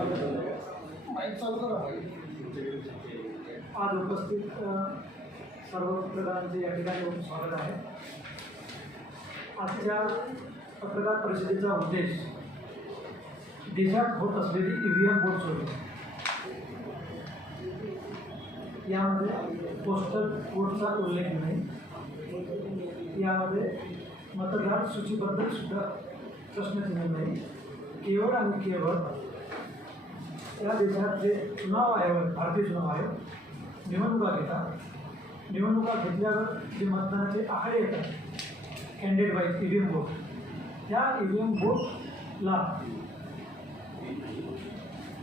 आज उपस्थित सर्व पत्रकारांचे या ठिकाणी खूप स्वागत आहे। आजच्या पत्रकार परिषदेचा उद्देश देशात होत असलेली EVM बोट चोरी, यामध्ये पोस्टल वोटचा उल्लेख नाही, यामध्ये मतदार सूचीबद्दल सुद्धा प्रश्नचिन्ह नाही। केवळ आणि केवळ या देशात जे चुनाव आयोग, भारतीय चुनाव आयोग निवडणुका घेतात, निवडणुका घेतल्यावर जे मतदानाचे आकडे येतात कॅन्डिडेट वाईज EVM बोट, त्या EVM बोटला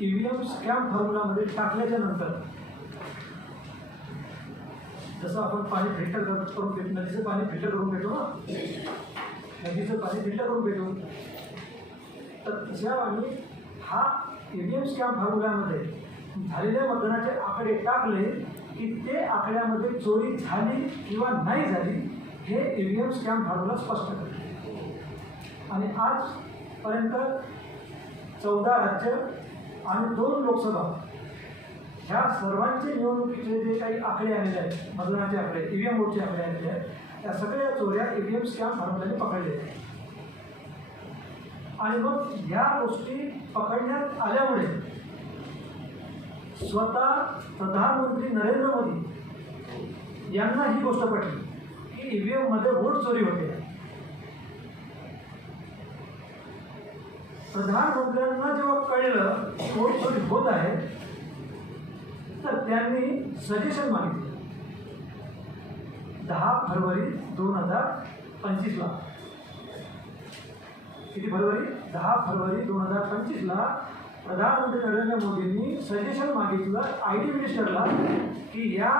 EVM स्कॅम फॉर्म्युलामध्ये टाकल्याच्या नंतर, जसं आपण पाणी फिल्टर करून पितो, नदीचं पाणी फिल्टर करून पितो ना, नदीचं पाणी फिल्टर करून पितो, तर तशा आणि हा EVM स्कॅम फॉर्म्युल्यामध्ये झालेल्या मतदानाचे आकडे टाकले की ते आकड्यामध्ये चोरी झाली किंवा नाही झाली हे EVM स्कॅम फॉर्म्युला स्पष्ट करते। आणि आजपर्यंत 14 राज्य आणि 2 लोकसभा ह्या सर्वांचे निवडणुकीचे जे काही आकडे आलेले आहेत, मतदानाचे आकडे, EVM बोटचे आकडे आलेले आहेत, त्या सगळ्या चोऱ्या EVM स्कॅम फॉर्म्युल्याने पकडलेल्या आहेत। आणि मग ह्या गोष्टी पकडण्यात आल्यामुळे स्वतः प्रधानमंत्री नरेंद्र मोदी यांना ही गोष्ट पटली की EVM मध्ये वोट चोरी होते। प्रधानमंत्र्यांना जेव्हा कळलं वोट चोरी होत आहे तर त्यांनी सजेशन मागितले 10 फरवरी 2025ला। किती फरवरी? 10 फरवरी 2025ला प्रधानमंत्री नरेंद्र मोदींनी सजेशन मागितलं IT मिनिस्टरला की या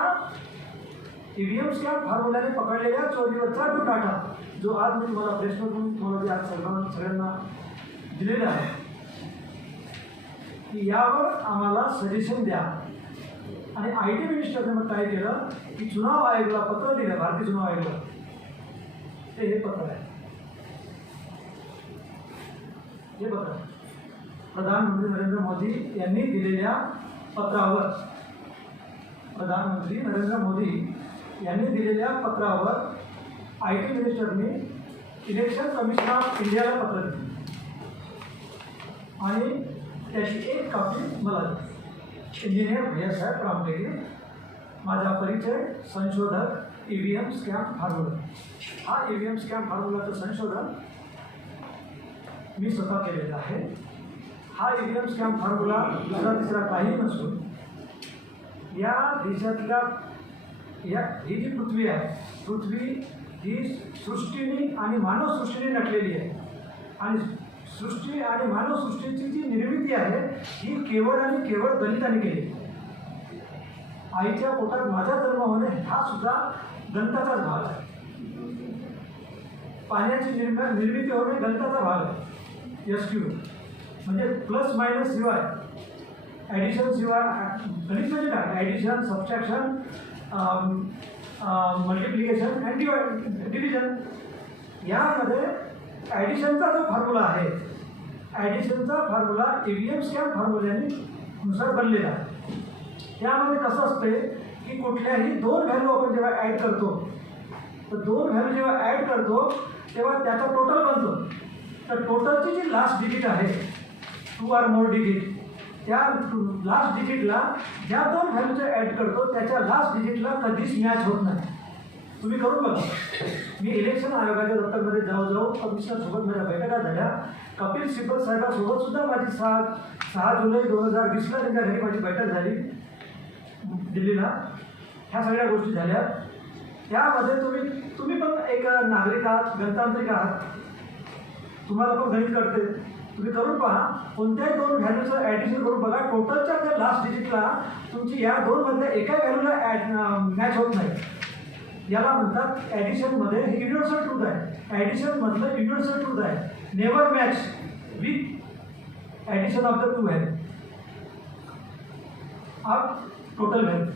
EVM स्कॅम फॉर्म्युल्याने पकडलेल्या चोरीवरचा जो डाटा, जो आज मी तुम्हाला प्रेसमधून तुम्हाला आज सगळ्यांना दिलेला आहे, की यावर आम्हाला सजेशन द्या। आणि IT मिनिस्टरने मग काय केलं की चुनाव आयोगाला पत्र दिलं, भारतीय चुनाव आयोगाला। ते हे पत्र आहे, हे पत्र प्रधानमंत्री नरेंद्र मोदी यांनी दिलेल्या पत्रावर, प्रधानमंत्री नरेंद्र मोदी यांनी दिलेल्या पत्रावर IT मिनिस्टरने इलेक्शन कमिशन ऑफ इंडियाला पत्र दिले आणि त्याची एक कॉपी मला दिली। इंजिनियर भैयासाहेब रामटेके, माझा परिचय, संशोधक EVM स्कॅम फॉर्म्युला। हा EVM स्कॅम फॉर्म्युलाचं संशोधन मी स्वतः केलेला आहे। हा EVM स्कॅम फॉर्म्युला दुसरा तिसरा काही नसून या देशातल्या ही जी पृथ्वी आहे, पृथ्वी ही सृष्टीने आणि मानवसृष्टीने नटलेली आहे। आणि सृष्टी आणि मानवसृष्टीची जी निर्मिती आहे ही केवळ आणि केवळ दलितांनी केली। आईच्या पोटात माझा जन्म होणे हा सुद्धा गणिताचाच भाग आहे। पाण्याची निर्मिती होणे गणिताचा भाग आहे। SQ म्हणजे प्लस मायनस शिवाय, ॲडिशन शिवाय गणित म्हणजे काय? Addition, subtraction, multiplication and division. यामध्ये ॲडिशनचा जो फॉर्म्युला आहे, ॲडिशनचा फॉर्म्युला EVM स्कॅम फॉर्म्युल्याने नुसार बनलेला आहे। त्यामध्ये कसं असते की कुठल्याही 2 व्हॅल्यू आपण जेव्हा ॲड करतो, तर 2 व्हॅल्यू जेव्हा ॲड करतो तेव्हा त्याचा टोटल बनतो। तर टोटलची जी लास्ट डिजिट आहे, 2 or more डिजिट, त्या लास्ट डिजिटला ज्या 2 व्हॅल्यूचं ॲड करतो त्याच्या लास्ट डिजिटला कधीच मॅच होत नाही। तुम्ही करून बघा। मी इलेक्शन आयोगाच्या दफ्तरमध्ये जाऊ कमिशनरसोबत माझ्या बैठका झाल्या, कपिल सिब्बल साहेबांसोबत सुद्धा माझी 6 जुलै 2020ला त्यांच्या घरी माझी बैठक झाली दिल्लीला। ह्या सगळ्या गोष्टी झाल्या। त्यामध्ये तुम्ही पण एक नागरिक आहात, गणतांत्रिक आहात, तुम्हाला पण गणित कळते, तुम्ही करून पहा। कोणत्याही 2 व्हॅल्यूचं ॲडिशन करून बघा, टोटलच्या त्या लास्ट डिजिटला तुमची या 2 मधल्या एका व्हॅल्यूला मॅच होत नाही। याला म्हणतात ॲडिशनमध्ये, हे युनिव्हर्सल ट्रूथ आहे, ॲडिशनमधलं युनिव्हर्सल ट्रूथ आहे, never match with addition of the 2 value of total value.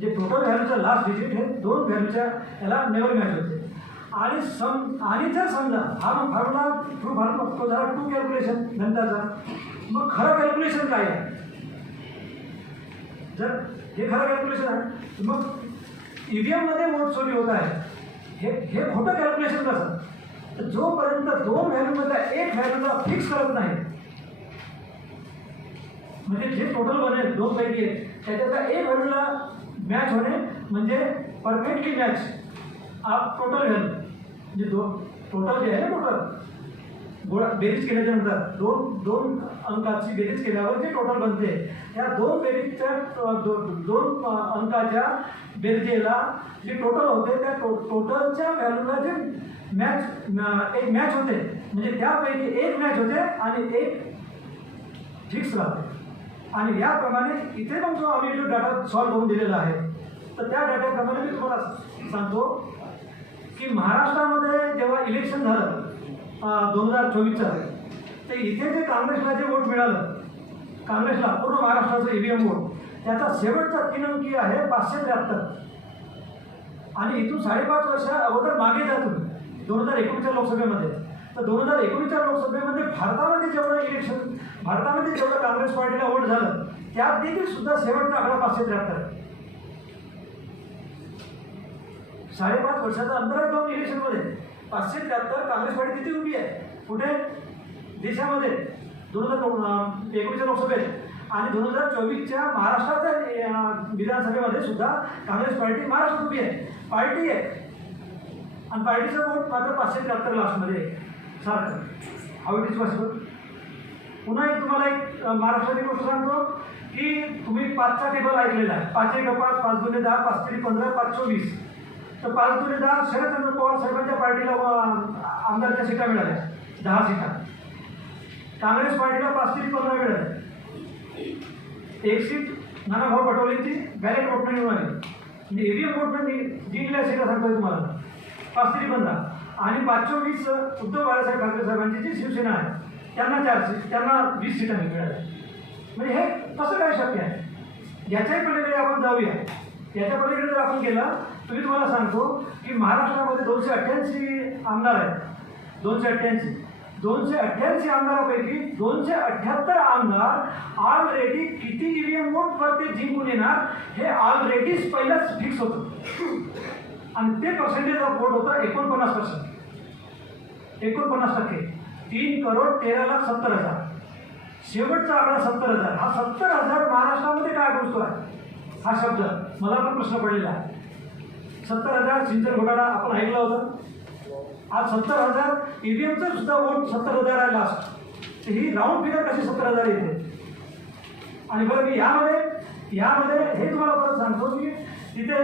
जे टोटल व्हॅल्यूचा लास्ट डिजिट हे 2 व्हॅल्यूच्या याला नेवर मॅच होते। आणि जर समजा हा फॉर्म्युला थ्रू फॉर्म्युला झाला टू कॅल्क्युलेशन गणिताचा, मग खरं कॅल्क्युलेशन काय आहे? जर हे खरं कॅल्क्युलेशन आहे मग ईव्हीएम मध्ये वोट चोरी होत आहे हे खोटं कॅल्क्युलेशन कसं? तर जोपर्यंत दोन व्हॅल्यूमधला एक व्हॅल्यूला फिक्स करत नाही, म्हणजे जे टोटल बनेल दोन पैकी त्याच्यातला एक व्हॅल्यूला मॅच होणे म्हणजे परफेक्टली मॅच आप टोटल व्हॅल्यू, म्हणजे टोटल जे आहे ना टोटल बेरीज केल्याच्यानंतर दोन अंकाची बेरीज केल्यावर जे टोटल बनते त्या दोन बेरीजच्या दोन अंकाच्या बेरजेला जे टोटल होते त्या टोटलच्या व्हॅल्यूला जे एक मॅच होते, म्हणजे त्यापैकी एक मॅच होते आणि एक फिक्स राहते. आणि याप्रमाणे इथे पण जो आम्ही जो डाटा सॉल्व करून दिलेला आहे तर त्या डाटाप्रमाणे मी तुम्हाला सांगतो की महाराष्ट्रामध्ये जेव्हा इलेक्शन झालं 2024चं, तर इथे जे काँग्रेसला जे वोट मिळालं, काँग्रेसला पूर्ण महाराष्ट्राचं ईव्हीएम वोट, त्याचा शेवटचा 3 अंकी आहे 573. आणि इथून 5.5 वर्ष अगोदर मागे जा तुम्ही 2019च्या लोकसभेमध्ये, तर 2019च्या लोकसभेमध्ये भारतामध्ये जेवढं काँग्रेस पार्टीला वोट झालं त्यात देखील सुद्धा शेवटचा आकडा 573. 5.5 वर्षाचा अंतर आहे दोन इलेक्शनमध्ये. 573 काँग्रेस पार्टी तिथे उभी आहे. कुठे? देशामध्ये 2019च्या लोकसभेत आणि 2024च्या महाराष्ट्राच्या विधानसभेमध्ये सुद्धा काँग्रेस पार्टी महाराष्ट्रात उभी आहे, पार्टी आहे. आणि पार्टीचं वोट मात्र 573 लास्टमध्ये सारखं. How it is possible? पुन्हा एक तुम्हाला एक महाराष्ट्राची गोष्ट सांगतो की तुम्ही 5चा टेबल ऐकलेला आहे. 5 × 5, 5 × 10, 5 × 15, 5 × 24. तर 5 × 10 शरदचंद्र पवार साहेबांच्या पार्टीला आमदारच्या सीटा मिळाल्या, 10 सीटा. काँग्रेस पार्टीला 5 × 15 मिळाल्या. एक सीट नानाभाऊ पटोलेंची बॅलेट वोटने निवडून आली, म्हणजे ईव्हीएम वोटने जिंकल्या सीटा सांगतोय तुम्हाला 5 × 15. आणि 5 × 20 उद्धव बाळासाहेब ठाकरे साहेबांची जी शिवसेना आहे त्यांना 4 सीट, त्यांना 20 सीटा मिळाल्या. म्हणजे हे कसं काय शक्य आहे? याच्याही पलीकडे आपण जाऊया. याच्या पलीकडे जर आपण गेलं तर मी तुम्हाला सांगतो की महाराष्ट्रामध्ये 288 आमदार आहेत. 288 आमदारापैकी 278 आमदार ऑलरेडी किती ईव्हीएम वोट वर ते जिंकून येणार हे ऑलरेडीच पहिलाच फिक्स होतं. आणि ते पर्सेंटेज ऑफ वोट होतं 49%. 49%. 3,13,70,000. शेवटचा आकडा 70,000. हा 70,000 महाराष्ट्रामध्ये काय गोष्ट आहे? हा शब्द मला पण प्रश्न पडलेला आहे. 70,000 सिंचन घोटाळा आपण ऐकला होता. आज 70,000 ईव्हीएमचं सुद्धा वोट 70,000 आहे लास्ट. ही राऊंड फिगर कशी 70,000 येते? आणि बरं मी यामध्ये हे तुम्हाला परत सांगतो की तिथे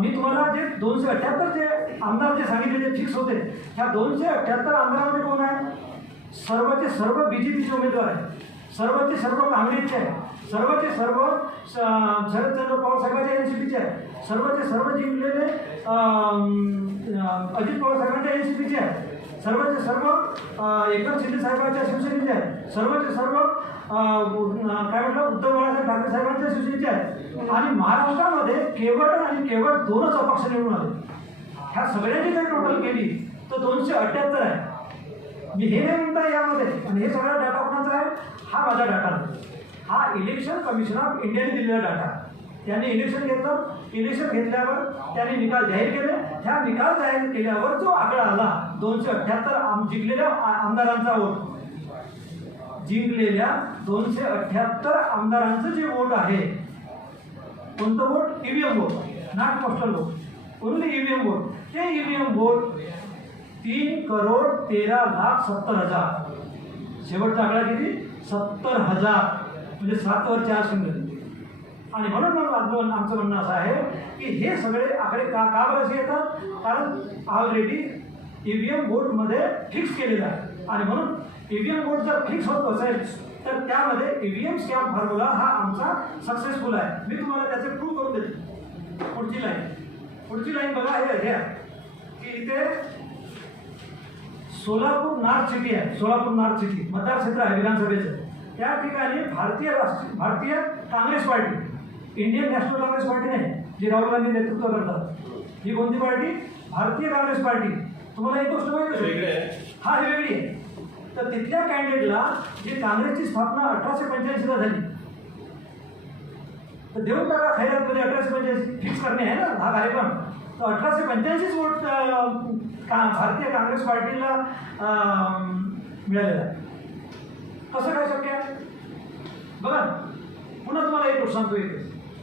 मी तुम्हाला जे 278 जे आमदार जे सांगितले जे फिक्स होते, ह्या 278 आमदारांमध्ये कोण आहे? सर्वचे सर्व BJPचे उमेदवार आहे, सर्वचे सर्व काँग्रेसचे आहे, सर्वचे सर्व शरदचंद्र पवार साहेबांच्या NCPचे आहे, सर्वचे सर्व जिंकलेले अजित पवार साहेबांच्या NCPचे आहे, सर्वचे सर्व एकनाथ शिंदे साहेबांच्या शिवसेनेचे आहे, सर्वचे सर्व काय म्हटलं उद्धव बाळासाहेब ठाकरे साहेबांच्या शिवसेनेचे आहे. आणि महाराष्ट्रामध्ये केवळ 2च अपक्ष निवडून आले. ह्या सगळ्यांची जर टोटल केली तर 278 आहे. मी हे नाही म्हणता यामध्ये. आणि हे सगळा डाटा कोणाचा आहे? हा माझा डाटा नाही, हा इलेक्शन कमिशन ऑफ इंडियाने दिलेला डाटा. त्यांनी इलेक्शन घेतलं, इलेक्शन घेतल्यावर त्यांनी निकाल जाहीर केले. ह्या निकाल जाहीर केल्यावर जो आकडा आला 278 जिंकलेल्या आमदारांचा वोट, जिंकलेल्या 278 आमदारांचं जे वोट आहे, कोणतं vote? EVM vote, not postal vote, only EVM vote. ते ईव्हीएम वोट 3,13,70,000. शेवटचा आकडा किती? 70,000. म्हणजे 7 वर 4 शून्य. आणि म्हणून मग आमचं म्हणणं असं आहे की हे सगळे आकडे का बरं असे येतात? कारण ऑलरेडी ईव्हीएम वोटमध्ये फिक्स केलेलं आहे. आणि म्हणून ईव्हीएम वोट जर फिक्स होत असेल तर त्यामध्ये ईव्हीएम स्कॅम फॉर्म्युला हा आमचा सक्सेसफुल आहे. मी तुम्हाला त्याचे प्रूव्ह करून देतो. पुढची लाईन बघा. हे की इथे सोलापूर नॉर्थ सिटी आहे. सोलापूर नॉर्थ सिटी मतदारक्षेत्र आहे विधानसभेचं. त्या ठिकाणी भारतीय Congress party, Indian national Congress party नाही, जी राहुल गांधी नेतृत्व करतात, ही कोणती पार्टी? भारतीय काँग्रेस पार्टी, तुम्हाला एक गोष्ट माहिती आहे, हा हे वेगळी आहे. तर तिथल्या कॅन्डिडेटला जी काँग्रेसची स्थापना 1885ला झाली, तर देऊन टाका खैरातमध्ये 1885 फिक्स करणे आहे ना हा कार्यक्रम. तर 1885 वोट भारतीय काँग्रेस पार्टीला मिळालेला आहे. कसं काय शक्य आहे बघा. पुन्हा तुम्हाला एक गोष्ट सांगतो, इथे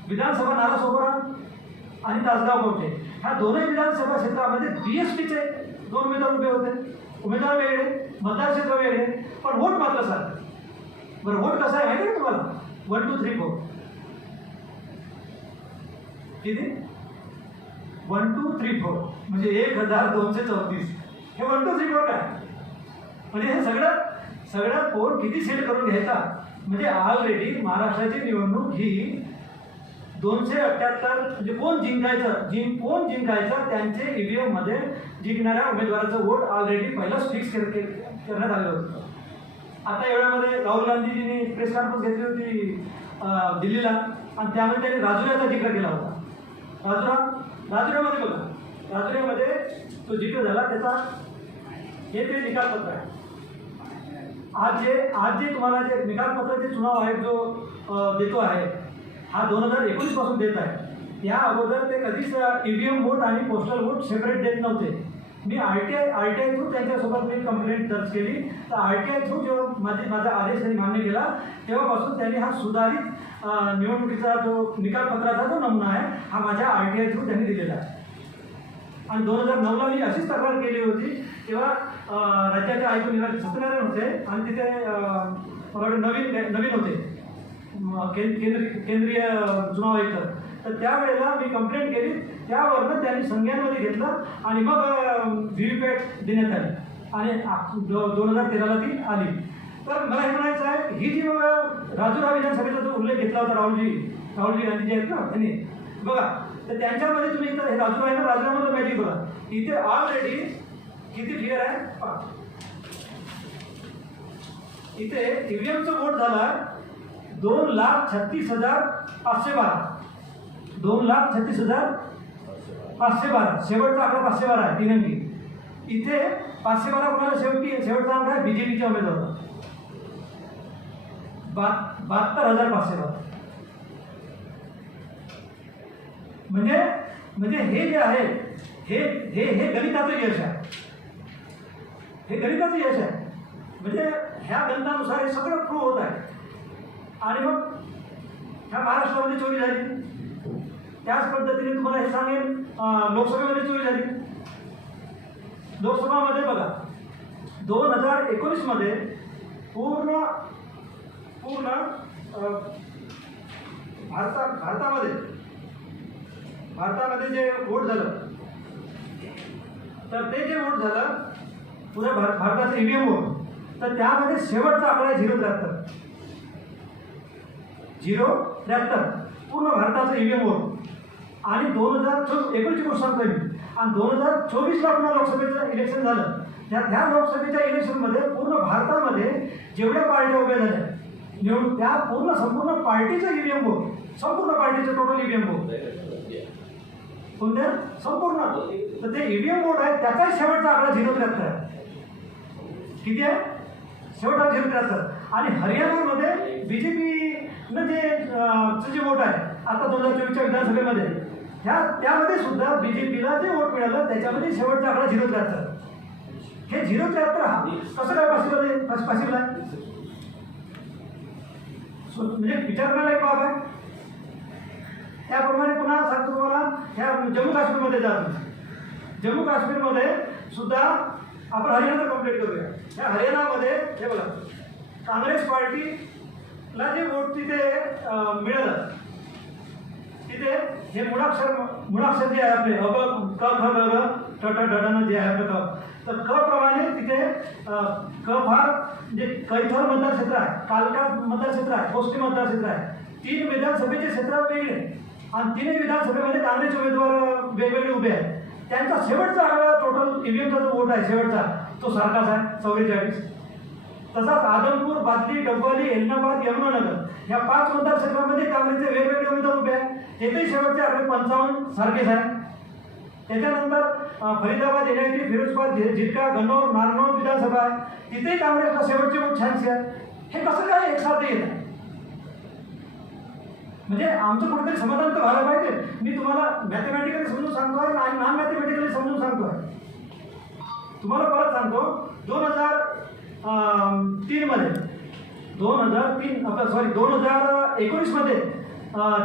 विधानसभा नालासोपारा आणि तासगाव कवठे ह्या दोन्ही विधानसभा क्षेत्रामध्ये बीएसपीचे 2 उमेदवार उभे होते. उमेदवार वेगळे, मतदार क्षेत्र वेगळे, पण वोट मात्र सारखं. बरं वोट कसं आहे माहिती आहे तुम्हाला? 1 2 3 4 किती? 1 2 3 4 म्हणजे 1234. हे 1 2 3 4 काय म्हणजे हे सगळं कोण किती सीट करून घ्यायचा. म्हणजे ऑलरेडी महाराष्ट्राची निवडणूक ही 278 म्हणजे कोण जिंकायचं त्यांचे ईव्हीएम मध्ये जिंकणाऱ्या उमेदवाराचं वोट ऑलरेडी पहिलाच फिक्स करण्यात आलेलं होतं. आता एवढ्यामध्ये राहुल गांधीजींनी प्रेस कॉन्फरन्स घेतली होती दिल्लीला, आणि त्यामध्ये त्यांनी राजुऱ्याचा जिक्र केला होता. राजुऱ्यामध्ये बघा, राजुऱ्यामध्ये तो जिक्र झाला त्याचा. हे ते निकालपत्र आहे. आज जे तुम्हाला जे निकालपत्र जे चुनाव आयोग जो देतो आहे हा 2019 पासून देत आहे. या अगोदर ते कधीच ईव्हीएम वोट आणि पोस्टल वोट सेपरेट देत नव्हते. मी आरटीआय थ्रू त्यांच्यासोबत मी कंप्लेंट दर्ज केली. तर आरटीआय थ्रू जेव्हा माझा आदेश त्यांनी मान्य केला तेव्हापासून त्यांनी हा सुधारित निवडणुकीचा जो निकालपत्राचा जो नमुना आहे हा माझ्या आरटीआय थ्रू त्यांनी दिलेला आहे. आणि 2009ला मी अशीच तक्रार केली होती. तेव्हा राज्याचे आयुक्त सत्यनारायण होते आणि तिथे मला वाटतं नवीन होते केंद्रीय चुनाव आयुक्त. तर त्यावेळेला मी कंप्लेंट केली, त्यावरनं त्यांनी संज्ञानमध्ये घेतलं आणि मग व्हीव्हीपॅट देण्यात आली आणि 2013ला ती आली. तर मला हे म्हणायचं आहे, ही जी राजुरा विधानसभेचा जो उल्लेख घेतला होता राहुलजी गांधी जे आहेत ना त्यांनी बघा, तर त्यांच्यामध्ये तुम्ही इथं हे राजुरा आहे ना, राजुरामधलं मॅजिक बघा. इथे ऑलरेडी किती क्लिअर आहे पहा. इथे ईव्हीएमचा वोट झाला 2,36,512. 2,36,512 शेवटचा आकडा 512 आहे, 3 अंकी. इथे 512 कोणाला शेवटचा अंक आहे बीजेपीच्या उमेदवार 72,512. म्हणजे हे जे आहे हे गणिताचं यश आहे. हे गणिताचं यश आहे. म्हणजे ह्या गणितानुसार हे सगळं प्रूव्ह होत आहे. आणि मग ह्या महाराष्ट्रामध्ये चोरी झाली, त्याच पद्धतीने तुम्हाला हे सांगेन लोकसभेमध्ये चोरी झाली. लोकसभामध्ये बघा 2019 मध्ये पूर्ण भारतामध्ये जे वोट झालं, तर ते जे वोट झालं पुऱ्या भारताचं ईव्हीएम वोट, तर त्यामध्ये शेवटचा आकडा आहे 0.73 पूर्ण भारताचं ईव्हीएम वोट. आणि 2019 गोष्ट सांगतोय मी. आणि 2024ला पुन्हा लोकसभेचं इलेक्शन झालं. त्या लोकसभेच्या इलेक्शनमध्ये पूर्ण भारतामध्ये जेवढ्या पार्ट्या उभ्या झाल्या निवडून त्या संपूर्ण पार्टीचं ईव्हीएम वोट, संपूर्ण पार्टीचं टोटल ईव्हीएम वोट कोणत्या संपूर्ण, तर ते ईव्हीएम वोट आहे त्याचा शेवटचा आकडा 0.73 आहे. किती आहे शेवटचा? 0.73. आणि हरियाणामध्ये बीजेपीनं जे वोट आहे आता 2024च्या विधानसभेमध्ये त्यामध्ये सुद्धा बीजेपीला जे वोट मिळालं त्याच्यामध्ये शेवटचा आकडा 0.73. हे 0.73 हा कसं काय पॉसिबल आहे? म्हणजे विचार करायला एक बाब आहे. त्याप्रमाणे पुन्हा सांगतो तुम्हाला, ह्या जम्मू काश्मीरमध्ये जातो. जम्मू काश्मीरमध्ये सुद्धा आपण हरियाणाचं कंप्लीट करूया. ह्या हरियाणामध्ये हे बघा, काँग्रेस पार्टीला जे वोट तिथे मिळालं तिथे हे मुळाक्षर जे आहे आपले क ख ग घ ट ट ड ड जे आहे आपलं तर क प्रमाणे तिथे क फार म्हणजे कैथर मतदारक्षेत्र आहे, कालका मतदारक्षेत्र आहे, कोष्टी मतदारक्षेत्र आहे. 3 विधानसभेचे क्षेत्र वेगळे आणि 3 विधानसभेमध्ये काँग्रेस उमेदवार वेगवेगळे उभे आहेत. त्यांचा शेवटचा आकडा टोटल ईव्हीएमचा जो वोट आहे शेवटचा तो सारखाच आहे 44. तसाच आदमपूर, बादली, डब्बाली, एलनाबाद, यमुनानगर या 5 मतदारक्षेत्रामध्ये काँग्रेसचे वेगवेगळे उमेदवार उभे आहेत. तेथे शेवटचे आकडे 55 सारखेच आहे. त्याच्यानंतर फरीदाबाद, NIT, फिरोजबाद, झिटका, गन्नौर, नारनौल विधानसभा आहे, तिथेही काँग्रेसला शेवटचे वोट छानसे आहे. हे कसं काय एकसारखं येत आहे? म्हणजे आमचं कुठेतरी समाधान तर व्हायला पाहिजे. मी तुम्हाला मॅथमॅटिकली समजून सांगतो आहे आणि नॉन मॅथमॅटिकली समजून सांगतो आहे. तुम्हाला परत सांगतो, 2003 मध्ये 2019 मध्ये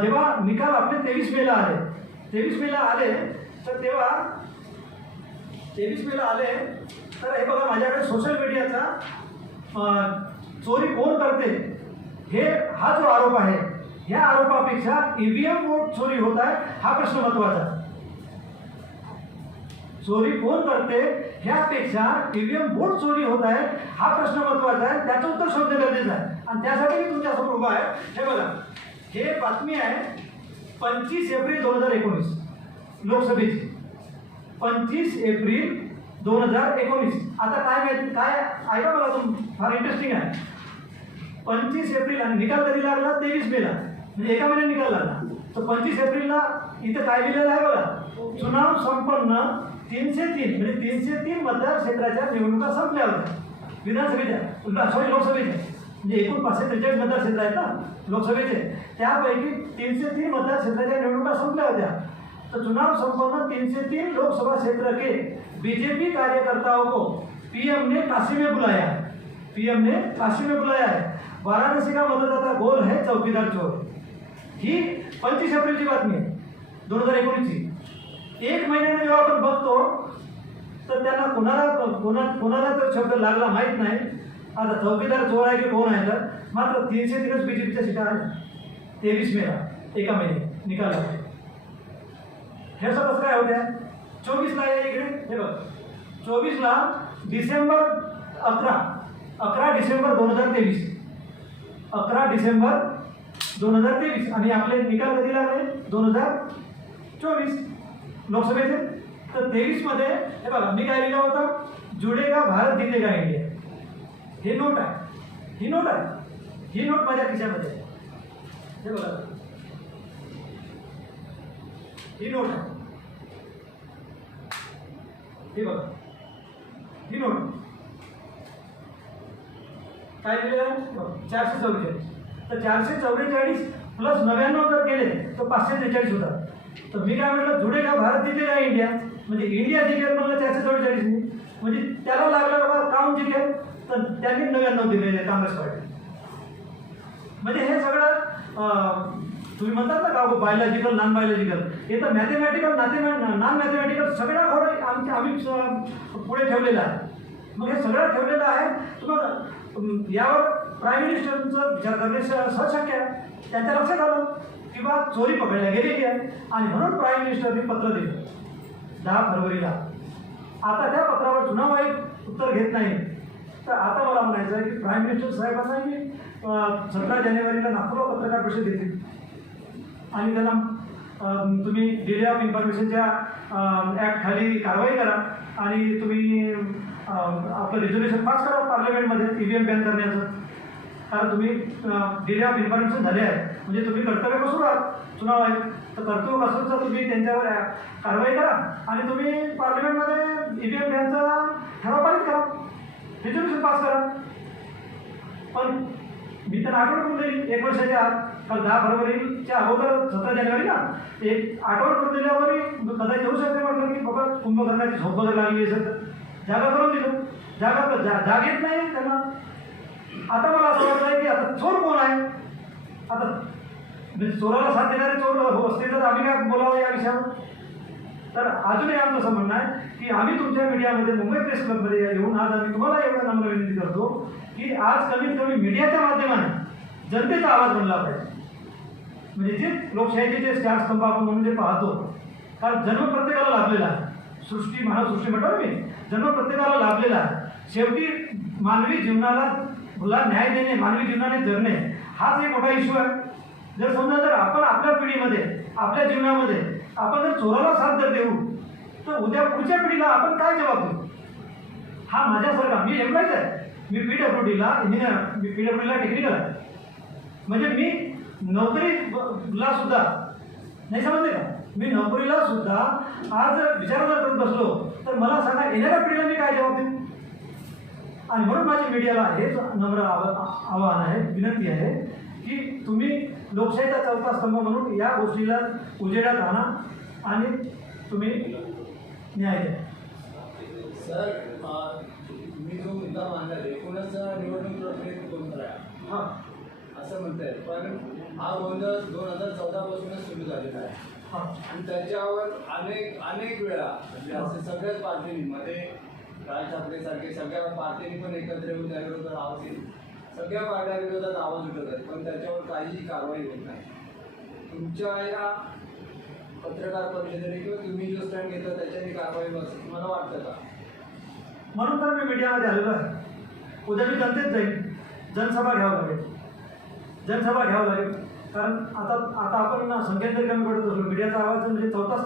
जेव्हा निकाल आपले 23 मेला आले तर तेव्हा 23 मेला आले तर हे बघा माझ्याकडे सोशल मीडियाचा चोरी कोण करते हे हा जो आरोप आहे, ह्या आरोपापेक्षा EVM वोट चोरी होत आहे हा प्रश्न महत्वाचा आहे. चोरी कोण करते ह्यापेक्षा EVM वोट चोरी होत आहे हा प्रश्न महत्वाचा आहे. त्याचं उत्तर शोधणे गरजेचं आहे आणि त्यासाठी मी तुमच्यासमोर उभा आहे. हे बघा, हे बातमी आहे 25 एप्रिल 2019 लोकसभेची. 25 एप्रिल 2019. आता काय माहिती काय ऐका मला, फार इंटरेस्टिंग आहे. 25 एप्रिल आणि निकाल कधी लागला? 23 मेला, म्हणजे एका महिन्यात निकाल लागला. तर 25 एप्रिलला इथं काय लिहिलेलं आहे बघा, चुनाव संपन्न 303 म्हणजे 303 मतदारक्षेत्राच्या निवडणुका संपल्या होत्या विधानसभेच्या, लोकसभेच्या. म्हणजे एकूण 543 मतदारक्षेत्र आहेत ना लोकसभेचे, त्यापैकी 303 मतदारक्षेत्राच्या निवडणुका संपल्या होत्या. तो चुनाव संपन्न 303 लोकसभा क्षेत्र के बीजेपी कार्यकर्ताओं को पीएम ने काशी में बुलाया है. वाराणसी का मतदाता गोल है चौकीदार चोर. ही 25 एप्रिलची बातमी आहे 2019ची. एक महिन्याने जेव्हा आपण बघतो तर त्यांना कोणाला तर शब्द लागला माहीत नाही. आता चौकीदार चोर आहे की कोण आहे, तर मात्र 303 बीजेपीच्या सीटा आल्या 23 मेला एका महिन्यात निकाल लागला. हे सगळं काय होत्या 24ला आहे इकडे. हे बघ 24ला डिसेंबर 11 डिसेंबर 2023 11 डिसेंबर 2023 आणि आपले निकाल कधी लागले 2024 लोकसभेचे. तर 23 मध्ये हे बघा मी काय लिहिलं होतं, जुडेगा भारत जितेगा इंडिया. ही नोट आहे, ही नोट माझ्या खिशामध्ये आहे. हे बघा ही नोट आहे, ही बघा ही नोट काय लिहिलेलं आहे 444. तर 444 प्लस 99 जर केले तर 543 होतात. तर मी काय म्हटलं, जुडेगा भारत जितेगा इंडिया म्हणजे इंडिया जिंकेल म्हणलं 444 म्हणजे त्याला लागलं बाबा काऊन जिंकेल, तर त्यांनी 99 दिलेले काँग्रेस पार्टी. म्हणजे हे सगळं तुम्ही म्हणतात ना का बायोलॉजिकल नॉन बायोलॉजिकल, हे तर मॅथमॅटिकल नॉन मॅथमॅटिकल सगळ्या घोडं आम्ही पुढे ठेवलेलं आहे. मग हे सगळं ठेवलेलं आहे. तुम्हाला यावर प्राईम मिनिस्टरचं विचार करणे शक्य आहे. त्यांच्या लक्षात आलं की बा चोरी पकडल्या गेलेली आहे आणि म्हणून प्राईम मिनिस्टरने पत्र दिलं 10 फरवरीला. आता त्या पत्रावर चुनाव आयोग उत्तर घेत नाही. तर आता मला म्हणायचं आहे की प्राईम मिनिस्टर साहेबांना मी 17 जानेवारीला नागपूरला पत्रकार परिषद घेतली आणि त्यांना तुम्ही डिले ऑफ इन्फॉर्मेशनच्या ॲक्ट खाली कारवाई करा आणि तुम्ही आपलं रिझोल्युशन पास करा पार्लमेंटमध्ये EVM बॅन करण्याचं. कारण तुम्ही डिले ऑफ इन्फॉर्मेशन झाले आहे म्हणजे तुम्ही कर्तव्य कसून आहात चुनाव आयोग. तर कर्तव्य कसूनचं तुम्ही त्यांच्यावर कारवाई करा आणि तुम्ही पार्लमेंटमध्ये EVM बॅनचा ठराव पारित करा, रिझोल्युशन पास करा. पण मी तर आठवण करून दिली 1 वर्षाच्या आत. काल 10 फरवरीच्या अगोदर 17 जानेवारी ना एक आठवण करून दिल्यावरही कदाचित येऊ शकते म्हटलं की बाबा कुंभकर्णाची झोप वगैरे लागली आहे सर, जागा करून दिलं. जाग येत नाही त्यांना. आता मला असं वाटतं आहे की आता चोर कोण आहे. आता म्हणजे चोराला साथ देणारे चोर असतील तर आम्ही काय बोलावं या विषयावर. तर अजूनही आमचं असं म्हणणं आहे की आम्ही तुमच्या मीडियामध्ये मुंबई प्रेस क्लबमध्ये येऊन आज आम्ही तुम्हाला एवढं नम्र विनंती करतो की आज कमीत कमी मीडियाच्या माध्यमाने जनतेचा आवाज बनला पाहिजे. म्हणजे जे लोकशाहीचे जे 4 स्तंभ आपण म्हणून जे पाहतो, कारण जन्म प्रत्येकाला लाभलेला आहे. मानवसृष्टी म्हटलं मी, जन्म प्रत्येकाला लाभलेला आहे. शेवटी मानवी जीवनाला न्याय देणे, मानवी जीवनाने जगणे हाच एक मोठा इश्यू आहे. जर समजा जर आपण आपल्या पिढीमध्ये आपल्या जीवनामध्ये आपण जर चोराला साथ जर देऊ तर उद्या पुढच्या पिढीला आपण काय जबाब देऊ. हा माझ्यासारखा मी एम्प्लॉईज आहे, मी PWDला इंजिनियर, मी PWDला टेक्निकल आहे. म्हणजे मी नोकरीला सुद्धा नाही समजले का मी नोकरीला सुद्धा आज विचार जर करत बसलो तर मला सांगा येणाऱ्या पिढीला मी काय जबाब देईन. आणि म्हणून माझी मीडियाला हेच नम्र आवाहन आहे, विनंती आहे की तुम्ही लोकशाहीचा चौथा स्तंभ म्हणून या गोष्टीला उजेडात आणा आणि तुम्ही न्याय द्या. सर, मी जो मुद्दा मांडला एकूणच निवडणूक प्रक्रियेत गोंधळ आहे हां असं म्हणताय, पण हा गोंधळ 2014 पासूनच सुरू झालेला आहे. हां आणि त्याच्यावर अनेक वेळा म्हणजे असे सगळ्याच पार्टीमध्ये राज ठाकरेसारखे सगळ्या पार्टींनी पण एकत्र येऊन त्या विरोधात आवाज दिली. सगळ्या पार्ट्या विरोधात आवाज उठवत आहेत, पण त्याच्यावर काहीही कारवाई होत नाही. तुमच्या या पत्रकार परिषदेने किंवा तुम्ही जो स्टँड घेतला त्याच्याने कारवाई होईल असं तुम्हाला वाटतं का? म्हणून तर मी मीडियामध्ये आलेलो आहे. उद्या मी जनतेत जाईल, जनसभा घ्यावं लागेल, जनसभा घ्यावं लागेल. कारण आता आपण संख्येत जरी कमी पडत असलो, मीडियाचा आवाज म्हणजे चौथा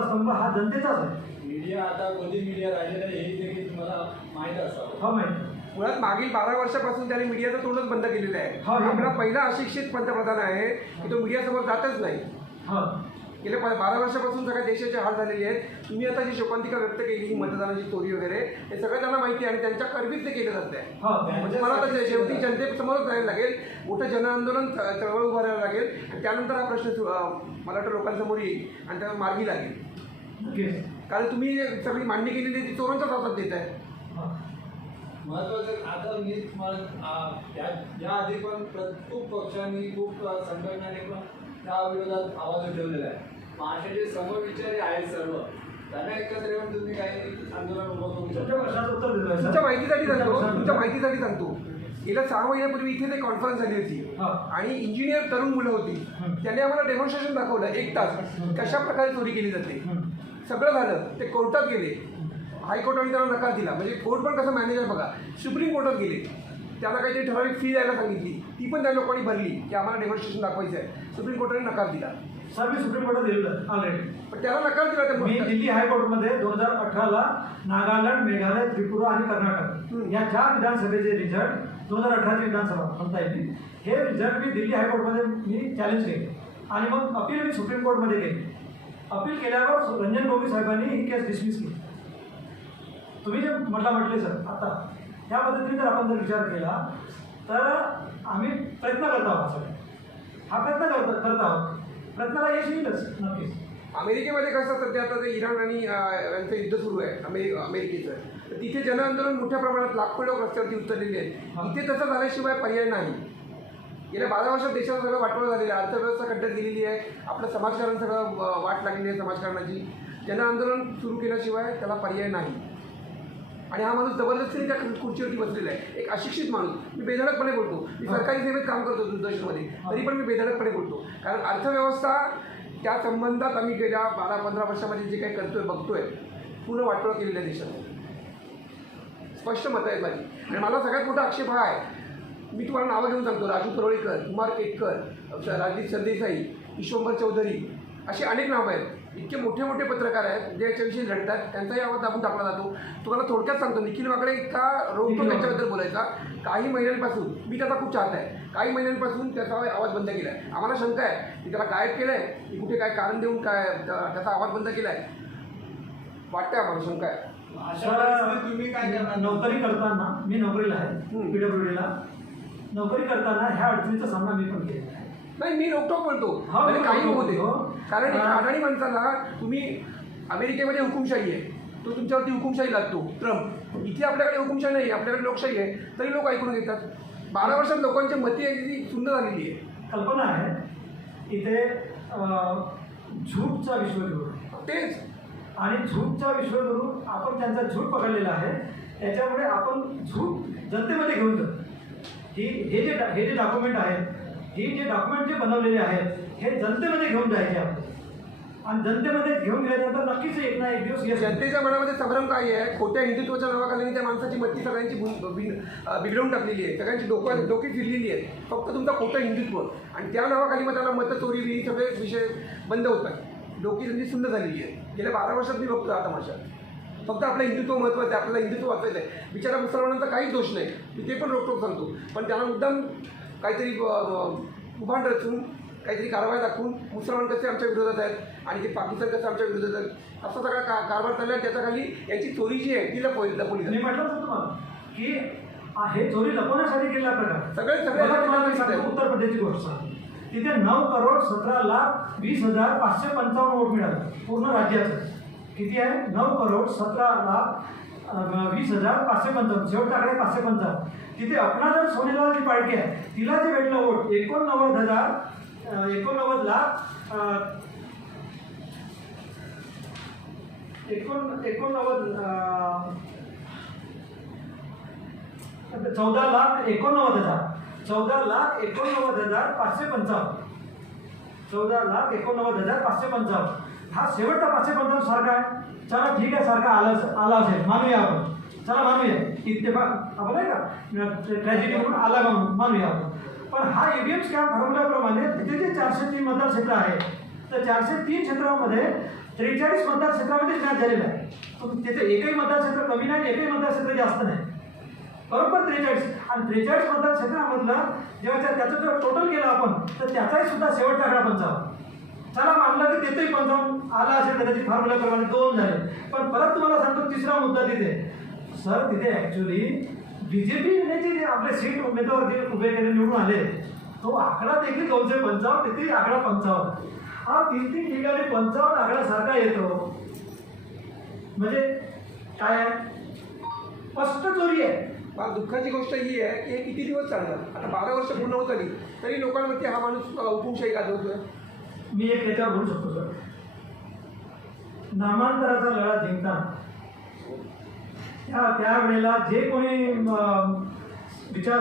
स्तंभ हा जनतेचाच आहे. मीडिया आता कोणती मीडिया राहिलेलं आहे हे देखील तुम्हाला माहीत असावं. हो माहिती. मुळात मागील 12 वर्षापासून त्याने मीडियाचं तोंडच बंद केलेलं आहे. हो, हो. आपला पहिला अशिक्षित पंतप्रधान आहे की तो मीडियासमोर जातच नाही. हो गेल्या 12 वर्षापासून सगळ्या देशाचे हाल झालेले आहेत. तुम्ही आता जी शोकांतिका व्यक्त केली ही मतदानाची चोरी वगैरे हे सगळं त्यांना माहिती आहे आणि त्यांच्या करबीत ते केलं जात आहे. हो म्हणजे मला तर शेवटी जनतेसमोरच जायला लागेल, मोठं जनआंदोलन चळवळ उभारायला लागेल आणि त्यानंतर हा प्रश्न मला वाटतं लोकांसमोर येईल आणि त्याला मार्गी लागेल. नक्कीच. कारण तुम्ही सगळी मांडणी केलेली ती चोरांच्याच हातात देत आहे. महत्त्वाचं आता मी तुम्हाला याआधी पण खूप पक्षांनी खूप संघटनांनी पण त्या विरोधात आवाज उठवलेला आहे. महाराष्ट्राचे समविचारी आहेत सर्व, त्यांना एकत्र येऊन तुम्ही काही आंदोलन उभं करू तुमच्या शकता. प्रश्नाचं उत्तर दिलं आहे, सर. तुमच्या माहितीसाठी सांगतो गेल्या 6 महिन्यापूर्वी इथे ते कॉन्फरन्स झाली होती हा. आणि इंजिनियर तरुण मुलं होती. त्यांनी आम्हाला डेमॉन्स्ट्रेशन दाखवलं 1 तास कशा प्रकारे चोरी केली जाते. सगळं झालं, ते कोर्टात गेले, हायकोर्टाने त्यांना नकार दिला. म्हणजे कोर्ट पण कसं मॅनेज आहे बघा. सुप्रीम कोर्टात गेले, त्यांना काहीतरी ठराविक फी द्यायला सांगितली, ती पण त्या लोकांनी भरली की आम्हाला डेमॉन्स्ट्रेशन दाखवायचं आहे. सुप्रीम कोर्टाने नकार दिला. सर मी सुप्रीम कोर्टात दिलेलं ऑलरेडी. पण त्याला नकार दिला त्या मी कोर्टाने. दिल्ली हायकोर्टमध्ये 2018ला नागालँड, मेघालय, त्रिपुरा आणि कर्नाटक या 4 विधानसभेचे रिझल्ट 2018ची विधानसभा म्हणता येईल, हे रिझल्ट मी दिल्ली हायकोर्टमध्ये मी चॅलेंज केले आणि मग अपील मी सुप्रीम कोर्टमध्ये केली. अपील केल्यावर रंजन गोगोई साहेबांनी ही केस डिसमिस केली. तुम्ही जे म्हटले सर आता ह्या पद्धतीने जर आपण जर विचार केला तर आम्ही प्रयत्न करत आहोत. सगळे हा प्रयत्न करत आहोत. प्रयत्नाला यश येईलच नक्कीच. अमेरिकेमध्ये कसं सध्या आता ते इराण आणि यांचं युद्ध सुरू आहे अमेरिकेचं, तर तिथे जनआंदोलन मोठ्या प्रमाणात लाखो लोक रस्त्यावरती उतरलेले आहेत. इथे तसं झाल्याशिवाय पर्याय नाही. गेल्या 12 वर्षात देशाचं सगळं वाटवं झालेलं आहे, अर्थव्यवस्था खड्ड्यात गेलेली आहे, आपलं समाजकारण सगळं वाट लागलेली आहे समाजकारणाची. जनआंदोलन सुरू केल्याशिवाय त्याला पर्याय नाही. आणि हा माणूस जबरदस्तीने त्या खुर्चीवरती बसलेला आहे, एक अशिक्षित माणूस. मी बेधडकपणे बोलतो, मी सरकारी सेवेत काम करतो दूरदर्शनमध्ये, तरी पण मी बेधडकपणे बोलतो. कारण अर्थव्यवस्था त्या संबंधात आम्ही गेल्या 12-15 वर्षामध्ये जे काही करतोय बघतोय, पूर्ण वाटोळं केलेलं आहे देशात. स्पष्ट मतं आहेत माझी. आणि मला सगळ्यात मोठा आक्षेप हा आहे, मी तुम्हाला नावं घेऊन सांगतो, राजू परोळेकर, कुमार केतकर, राजदीप सरदेसाई, ईश्वंभर चौधरी, अशी अनेक नावं आहेत. इतके मोठे मोठे पत्रकार आहेत जे याच्याविषयी लढतात, त्यांचाही आवाज दाबून टाकला जातो. तुम्हाला थोडक्यात सांगतो, निखिल वाकडे इतका रोखतो त्याच्याबद्दल बोलायचा. काही महिन्यांपासून मी त्याचा खूप चाहता आहे, काही महिन्यांपासून त्याचा आवाज बंद केला आहे. आम्हाला शंका आहे की त्याला गायब केलं आहे की कुठे काय कारण देऊन काय त्याचा आवाज बंद केला आहे, वाटतंय आम्हाला, शंका आहे. अशा परिस्थितीत तुम्ही काय करणार? नोकरी करताना मी नोकरीला आहे, PWDला नोकरी करताना ह्या अडचणीचा सामना मी पण केला आहे. नाही, मी रोखटोक बोलतो, हा, म्हणजे काही रोखटोक होते. बोलतो. कारण अडाणी माणसाला तुम्ही अमेरिकेमध्ये हुकुमशाही आहे, तो तुमच्यावरती हुकुमशाही लागतो ट्रम्प. इथे आपल्याकडे हुकुमशाही नाही, आपल्याकडे लोकशाही आहे, तरी लोक ऐकून घेतात. 12 वर्षात लोकांची मती अगदी सुंदर झालेली आहे. कल्पना आहे इथे झूटचा विश्वगुरू तेच. आणि झूटचा विश्वगुरू आपण त्यांचा झूट पकडलेला आहे. त्याच्यामुळे आपण झूट जनतेमध्ये घेऊन जातो. हे जे डॉक्युमेंट आहेत, जे डॉक्युमेंट जे बनवलेले आहेत, हे जनतेमध्ये घेऊन जायचे आपण. आणि जनतेमध्ये घेऊन गेल्यानंतर नक्कीच एक ना एक दिवस जनतेच्या मनामध्ये संभ्रम काय आहे, खोट्या हिंदुत्वाच्या नावाखाली त्या माणसाची मती सगळ्यांची बिघडवून टाकलेली आहे, सगळ्यांची डोकी फिरलेली आहे. फक्त तुमचं खोटं हिंदुत्व आणि त्या नावाखाली मग त्याला मतं चोरी बिरी सगळे विषय बंद होतात. डोकी त्यांची सुंदर झालेली आहे. गेल्या 12 वर्षात मी बघतो हा तमाशा. फक्त आपलं हिंदुत्व महत्त्वाचं आहे, आपल्याला हिंदुत्व वाचायचं आहे. बिचारा मुसलमानांचा काहीच दोष नाही, मी ते पण रोखोक सांगतो. पण त्यांना मुद्दाम काहीतरी उभांड रचून काहीतरी कारवाई दाखवून मुसलमान कसे आमच्या विरोधात आहेत आणि ते पाकिस्तान कसं आमच्या विरोधात आहेत असा सगळा कारभार चालला आहे. त्याच्या खाली यांची चोरी जी आहे ती लपवली मी म्हटलं होतं तुम्हाला की हे चोरी लपवण्यासाठी केलेला प्रकार. सगळे मला तुम्हाला मी सांगतो, उत्तर प्रदेशची गोष्ट सांगतो. तिथे 9,17,20,555 वोट मिळाले पूर्ण राज्याचं. किती आहे? 9,17,20,555. शेवटचा आकडे 555. तिथे अपना जर सोनेलाल जी पार्टी आहे तिला जे भेटलं वोट 89 लाख 14,89,555. 14,89,555. हा शेवटचा 555 सारखा आहे. चला ठीक आहे, सारखा आला असेल, मानूया आपण. चला मानूया, इत्तेफाक आपण आहे का ट्रॅजेडी म्हणून आला मानूया आपण. पण हा ईव्हीएम स्कॅम फॉर्म्युल्याप्रमाणे तिथे जे 403 मतदारक्षेत्र आहे तर 403 क्षेत्रामध्ये 43 मतदारक्षेत्रामध्ये मॅच झालेला आहे. तिथे एकही मतदारक्षेत्र कमी नाही, एकही मतदारक्षेत्र जास्त नाही, बरोबर 43. आणि 43 मतदारक्षेत्रामधलं जेव्हा त्याचं जर टोटल केलं आपण तर त्याचाही सुद्धा शेवटचा आकडा 55. चला मानलं की तेथेही 55 आला असेल कदाचित फॉर्म्युल्याप्रमाणे 2 झाले. पण परत तुम्हाला सांगतो तिसरा मुद्दा तिथे सर, तिथे ॲक्च्युली बीजेपीने जे आपले सीट उमेदवार जे उभे केले निवडून आले तो आकडा देखील 255, तिथे आकडा 55. हा 3 ठिकाणी 55 आकडा सारखा येतो म्हणजे काय आहे? स्पष्ट चोरी आहे. फार दुःखाची गोष्ट ही आहे की हे किती दिवस चालणार. आता 12 वर्ष पूर्ण होत आली तरी लोकांवरती हा माणूस हुकुमशाही गाजवतोय. मी एक याच्यावर बोलू शकतो सर. नामांतराचा लढा जिंकताना त्यावेळेला जे कोणी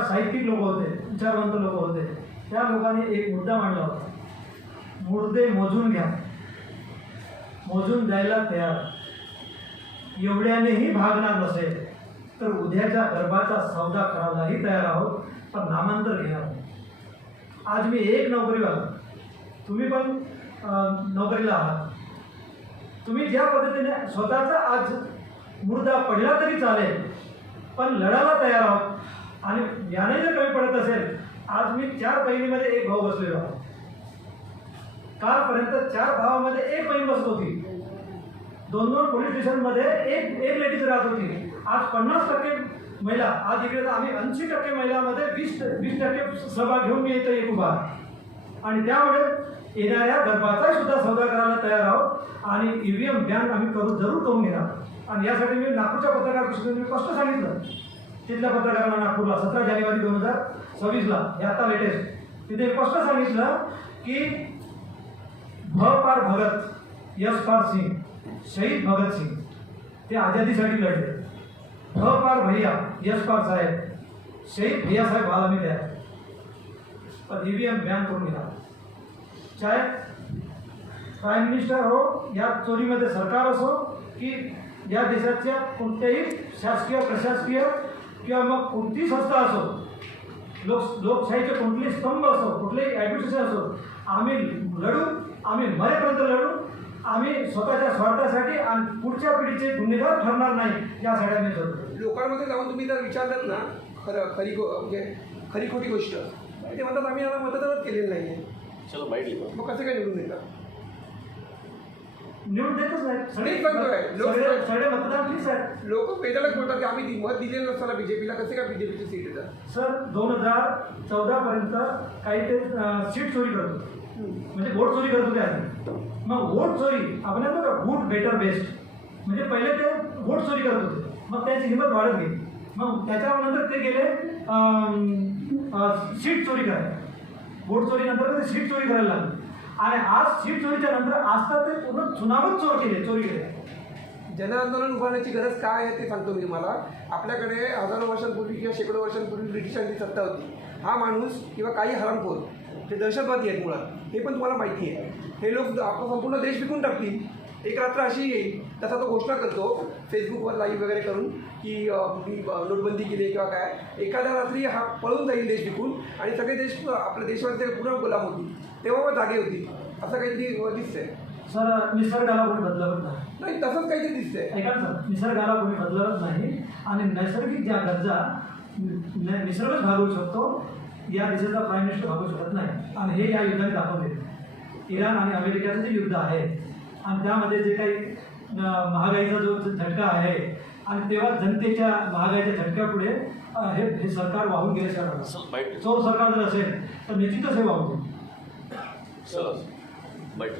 साहित्यिक लोक होते, विचारवंत लोक होते, त्या लोकांनी एक मुद्दा मांडला होता. मुर्दे मोजून घ्या, मोजून द्यायला तयार. एवढ्यानेही भागणार नसेल तर उद्याच्या गर्भाचा सौदा करायलाही तयार आहोत, पण नामांतर घेणार नाही. आज मी एक नोकरीवाला, तुम्ही पण नोकरीला आहात. तुम्ही ज्या पद्धतीने स्वतःचा आज मुर्दा पडला तरी चालेल पण लढायला तयार आहोत. आणि याने जर कमी पडत असेल, आज मी 4 बहिणीमध्ये एक भाऊ बसलेलो आहोत. कालपर्यंत 4 भावामध्ये एक बहीण बसत होती. 2 पोलीस स्टेशनमध्ये एक लेडीज राहत होती. आज 50% महिला, आज इकडे तर आम्ही 80% महिलामध्ये 20% सहभाग घेऊन मी इथं एक उभा. आणि त्यामुळे येणाऱ्या गर्भाचाही सुद्धा सौदा करायला तयार आहोत आणि ईव्हीएम बॅन आम्ही जरूर करून घेणार. आणि यासाठी मी नागपूरच्या पत्रकार परिषदेने स्पष्ट सांगितलं, तिथल्या पत्रकारांना नागपूरला 17 जानेवारी 2026ला हे आता लेटेस्ट तिथे स्पष्ट सांगितलं की पार भगत, यश पार सिंग, शहीद भगत सिंग ते आझादीसाठी लढले. पार भैया, यश पार साहेब, शहीद भैया साहेब व्हायला मी द्या. पण ईव्हीएम बॅन करून घेणार. चाहे प्राईम मिनिस्टर हो, या चोरीमध्ये सरकार असो की या देशाच्या कोणत्याही शासकीय प्रशासकीय किंवा मग कोणतीही संस्था असो, लोकशाहीचे कोणतेही स्तंभ असो, कुठलेही ॲडमिनिस्ट्रेशन असो, आम्ही लढू, आम्ही मरेपर्यंत लढू. आम्ही स्वतःच्या स्वार्थासाठी आणि पुढच्या पिढीचे गुन्हेगार ठरणार नाही यासाठी आम्ही लढतो. लोकांमध्ये जाऊन तुम्ही जर विचारलं ना खरी खोटी गोष्ट, ते म्हणतात आम्ही याला मतदानच केलेलं नाही आहे. चलो मग कसं काय निवडून देतात? निवडून देतच नाही. सगळे मतदार प्लीज आहेत. लोक वेगळंच बोलतात की आम्ही मत दिलेलं नसताना बीजेपीला कसे काय बीजेपीची सीट येतात? सर 2014 पर्यंत काही ते सीट चोरी करत होते, म्हणजे वोट चोरी करत होते आधी. मग वोट चोरी आपण म्हणतो का गुड बेटर बेस्ट, म्हणजे पहिले ते वोट चोरी करत होते, मग त्यांची हिंमत वाढत गेली. मग त्याच्यानंतर ते गेले सीट चोरी करायला. वोट चोरीनंतर ते सीट चोरी करायला लागले. आणि आज सीट चोरीच्या नंतर आज तर ते पूर्ण चुनावच चोरी केले. जनआंदोलन उभारण्याची गरज काय आहे ते सांगतो मी तुम्हाला. आपल्याकडे हजारो वर्षांपूर्वी किंवा शेकडो वर्षांपूर्वी ब्रिटिशांची सत्ता होती. हा माणूस किंवा काही हरामखोर ते दहशतवादी आहेत मुळात, हे पण तुम्हाला माहिती आहे. हे लोक आपला संपूर्ण देश विकून टाकतील. एक रात्र अशी येईल, तसा तो घोषणा करतो फेसबुकवर लाईव्ह वगैरे करून की मी नोटबंदी केली किंवा काय. एखाद्या रात्री हा पळून जाईल देश विकून आणि सगळे देश आपल्या देशामध्ये पूर्ण गुलाम होतील. तेव्हा मग जागे होती. असं काहीतरी दिसतंय. सर निसर्गाला कोणी बदलत नाही, तसंच काहीतरी दिसतंय. ऐका सर, निसर्गाला कोणी बदलत नाही आणि नैसर्गिक ज्या गरजा निसर्गच भागवू शकतो या देशाचा प्राईम मिनिस्टर भागू शकत नाही. आणि हे या युद्धाने दाखवले. इराण आणि अमेरिकेचं जे युद्ध आहे आणि त्यामध्ये जे काही महागाईचा जो झटका आहे आणि तेव्हा जनतेच्या महागाईच्या झटक्यापुढे हे सरकार वाहून गेल्याशिवाय चोर सरकार जर असेल तर निश्चितच हे वाहून गेले. चला बाईट.